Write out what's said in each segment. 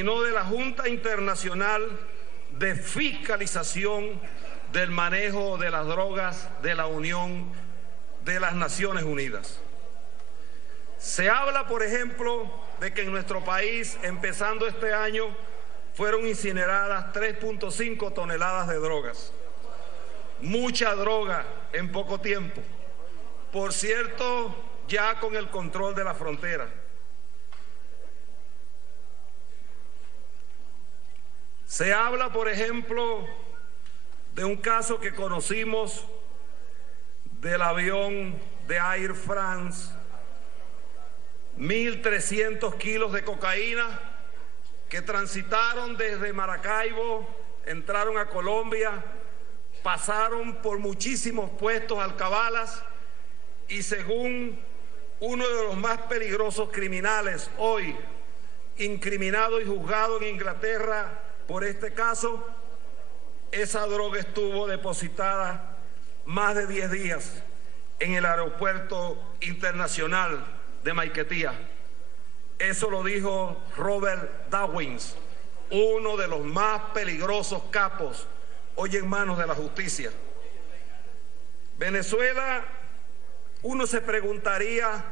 sino de la Junta Internacional de Fiscalización del Manejo de las Drogas de la Unión de las Naciones Unidas. Se habla, por ejemplo, de que en nuestro país, empezando este año, fueron incineradas 3.5 toneladas de drogas. Mucha droga en poco tiempo. Por cierto, ya con el control de la frontera. Se habla, por ejemplo, de un caso que conocimos del avión de Air France, 1.300 kilos de cocaína que transitaron desde Maracaibo, entraron a Colombia, pasaron por muchísimos puestos alcabalas y según uno de los más peligrosos criminales hoy, incriminado y juzgado en Inglaterra por este caso, esa droga estuvo depositada más de 10 días en el aeropuerto internacional de Maiquetía. Eso lo dijo Robert Dawkins, uno de los más peligrosos capos hoy en manos de la justicia. Venezuela, uno se preguntaría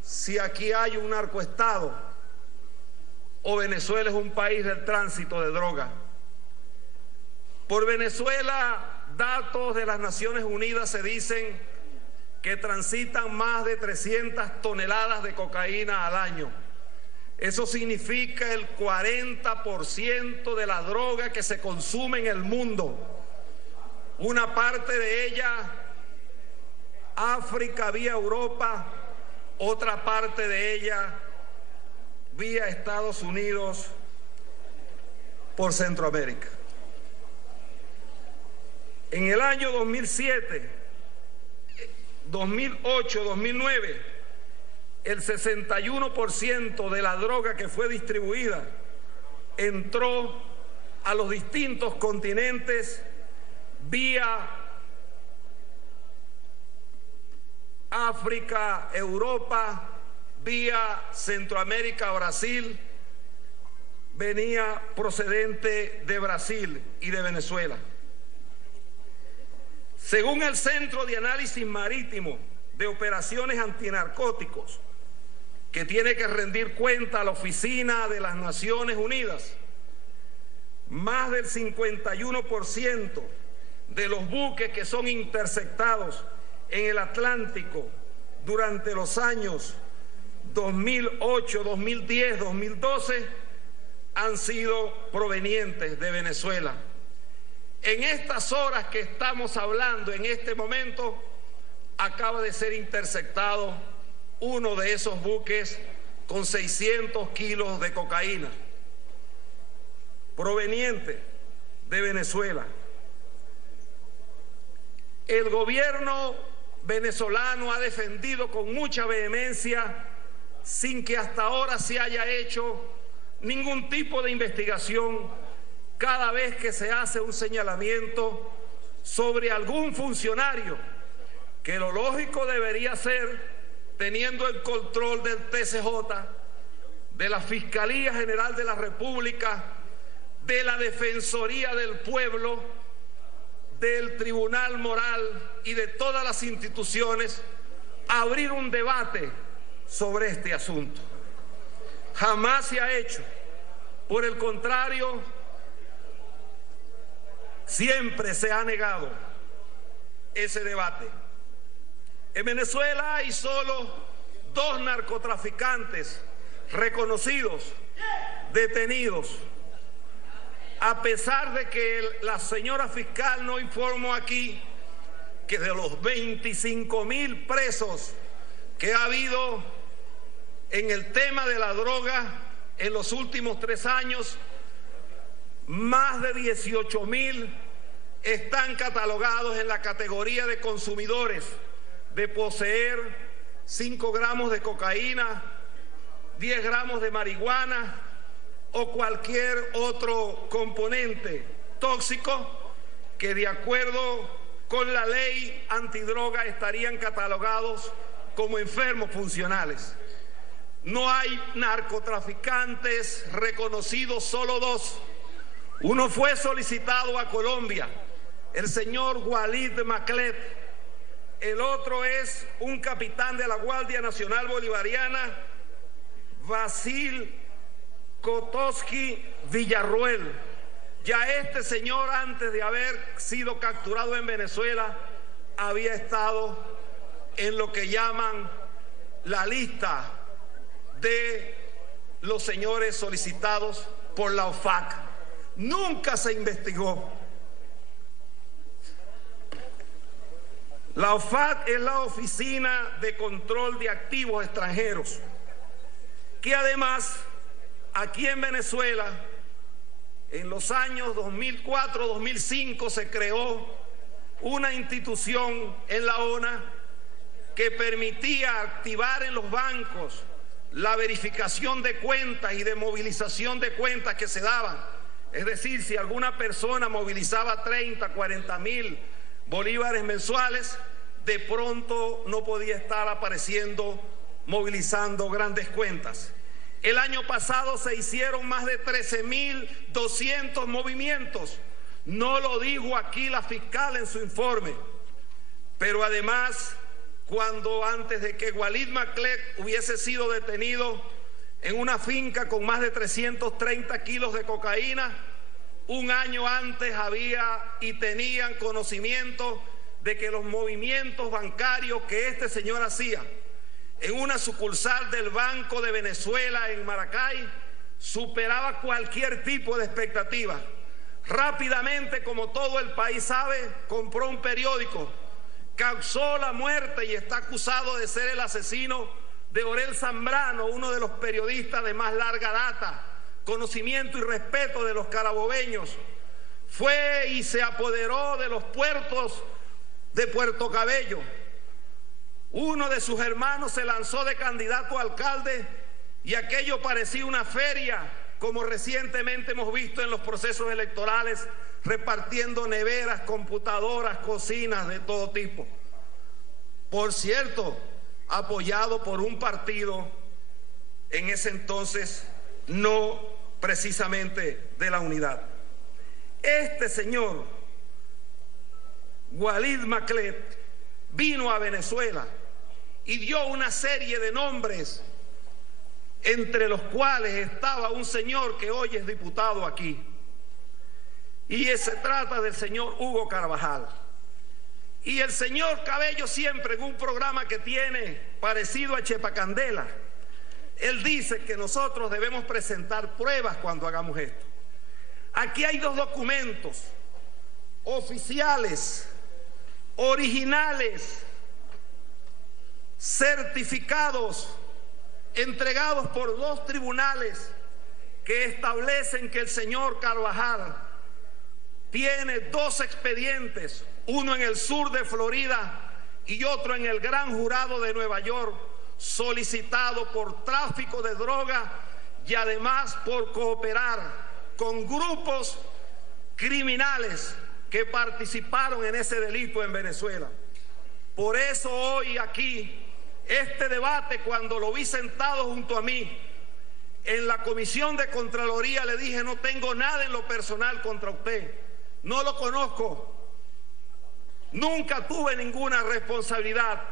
si aquí hay un narcoestado o Venezuela es un país del tránsito de droga. Por Venezuela, datos de las Naciones Unidas se dicen que transitan más de 300 toneladas de cocaína al año. Eso significa el 40% de la droga que se consume en el mundo. Una parte de ella, África vía Europa, otra parte de ella vía Estados Unidos por Centroamérica. En el año 2007, 2008, 2009, el 61% de la droga que fue distribuida entró a los distintos continentes vía África, Europa, vía Centroamérica, Brasil, venía procedente de Brasil y de Venezuela. Según el Centro de Análisis Marítimo de Operaciones Antinarcóticos, que tiene que rendir cuenta a la Oficina de las Naciones Unidas, más del 51% de los buques que son interceptados en el Atlántico durante los años 2008, 2010, 2012 han sido provenientes de Venezuela. En estas horas que estamos hablando, en este momento, acaba de ser interceptado uno de esos buques con 600 kilos de cocaína, proveniente de Venezuela. El gobierno venezolano ha defendido con mucha vehemencia, sin que hasta ahora se haya hecho ningún tipo de investigación, cada vez que se hace un señalamiento sobre algún funcionario, que lo lógico debería ser, teniendo el control del TCJ, de la Fiscalía General de la República, de la Defensoría del Pueblo, del Tribunal Moral y de todas las instituciones, abrir un debate sobre este asunto. Jamás se ha hecho. Por el contrario, siempre se ha negado ese debate. En Venezuela hay solo 2 narcotraficantes reconocidos, detenidos, a pesar de que la señora fiscal no informó aquí que de los 25.000 presos que ha habido en el tema de la droga en los últimos 3 años, más de 18.000 están catalogados en la categoría de consumidores, de poseer 5 gramos de cocaína, 10 gramos de marihuana o cualquier otro componente tóxico que de acuerdo con la ley antidroga estarían catalogados como enfermos funcionales. no hay narcotraficantes reconocidos, solo dos. Uno fue solicitado a Colombia, el señor Walid Maclet. El otro es un capitán de la Guardia Nacional Bolivariana, Basil Kotoski Villarruel. Ya este señor, antes de haber sido capturado en Venezuela, había estado en lo que llaman la lista de los señores solicitados por la OFAC. Nunca se investigó. La OFAC es la Oficina de Control de Activos Extranjeros, que además aquí en Venezuela en los años 2004-2005 se creó una institución en la ONA que permitía activar en los bancos la verificación de cuentas y de movilización de cuentas que se daban. Es decir, si alguna persona movilizaba 30, 40 mil bolívares mensuales, de pronto no podía estar apareciendo movilizando grandes cuentas. El año pasado se hicieron más de 13.200 movimientos. No lo dijo aquí la fiscal en su informe, pero además, cuando antes de que Walid Maclet hubiese sido detenido en una finca con más de 330 kilos de cocaína, un año antes había y tenían conocimiento de que los movimientos bancarios que este señor hacía en una sucursal del Banco de Venezuela en Maracay superaba cualquier tipo de expectativa. Rápidamente, como todo el país sabe, compró un periódico, causó la muerte y está acusado de ser el asesino de Orel Zambrano, uno de los periodistas de más larga data, conocimiento y respeto de los carabobeños. Fue y se apoderó de los puertos de Puerto Cabello. Uno de sus hermanos se lanzó de candidato a alcalde y aquello parecía una feria, como recientemente hemos visto en los procesos electorales, repartiendo neveras, computadoras, cocinas de todo tipo. Por cierto, apoyado por un partido en ese entonces no precisamente de la unidad. Este señor, Walid Maclet, vino a Venezuela y dio una serie de nombres, entre los cuales estaba un señor que hoy es diputado aquí. Y se trata del señor Hugo Carvajal. Y el señor Cabello siempre en un programa que tiene parecido a Chepacandela, él dice que nosotros debemos presentar pruebas cuando hagamos esto. Aquí hay dos documentos oficiales, originales, certificados, entregados por dos tribunales que establecen que el señor Carvajal tiene dos expedientes, uno en el sur de Florida y otro en el Gran Jurado de Nueva York, solicitado por tráfico de droga y además por cooperar con grupos criminales que participaron en ese delito en Venezuela. Por eso hoy aquí, este debate, cuando lo vi sentado junto a mí en la Comisión de Contraloría, le dije: no tengo nada en lo personal contra usted, no lo conozco, nunca tuve ninguna responsabilidad,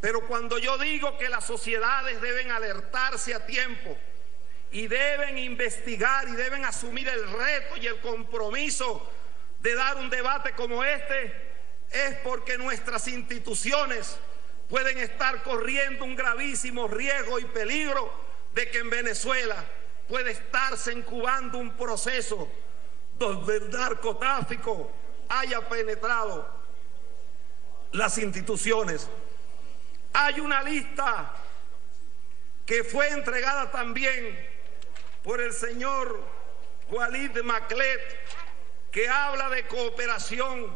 pero cuando yo digo que las sociedades deben alertarse a tiempo y deben investigar y deben asumir el reto y el compromiso de dar un debate como este, es porque nuestras instituciones pueden estar corriendo un gravísimo riesgo y peligro de que en Venezuela puede estarse incubando un proceso donde el narcotráfico haya penetrado las instituciones. Hay una lista que fue entregada también por el señor Walid Maclet, que habla de cooperación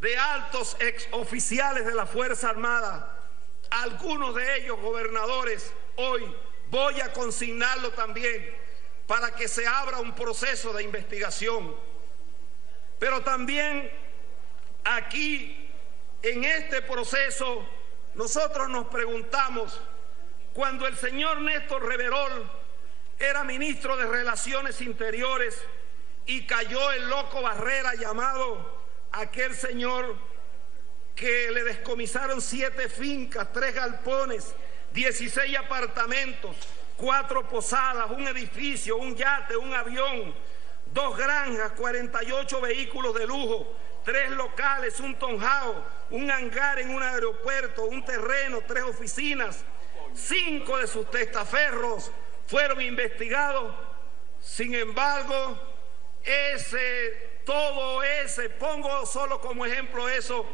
de altos exoficiales de la Fuerza Armada, algunos de ellos gobernadores. Hoy voy a consignarlo también para que se abra un proceso de investigación. Pero también aquí, en este proceso, nosotros nos preguntamos cuando el señor Néstor Reverol era ministro de Relaciones Interiores y cayó el loco Barrera, llamado aquel señor que le descomisaron 7 fincas, 3 galpones, 16 apartamentos, 4 posadas, un edificio, un yate, un avión, 2 granjas, 48 vehículos de lujo, 3 locales, un townhouse, un hangar en un aeropuerto, un terreno, 3 oficinas. 5 de sus testaferros fueron investigados. Sin embargo, pongo solo como ejemplo eso,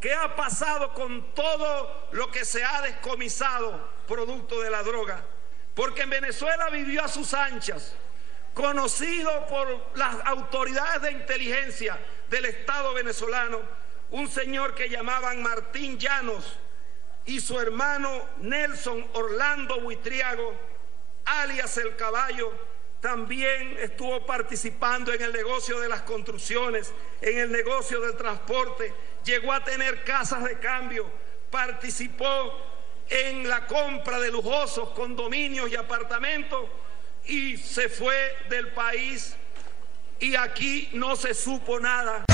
¿qué ha pasado con todo lo que se ha descomisado producto de la droga? Porque en Venezuela vivió a sus anchas, conocido por las autoridades de inteligencia del Estado venezolano, un señor que llamaban Martín Llanos y su hermano Nelson Orlando Buitriago, alias El Caballo. También estuvo participando en el negocio de las construcciones, en el negocio del transporte, llegó a tener casas de cambio, participó en la compra de lujosos condominios y apartamentos y se fue del país y aquí no se supo nada.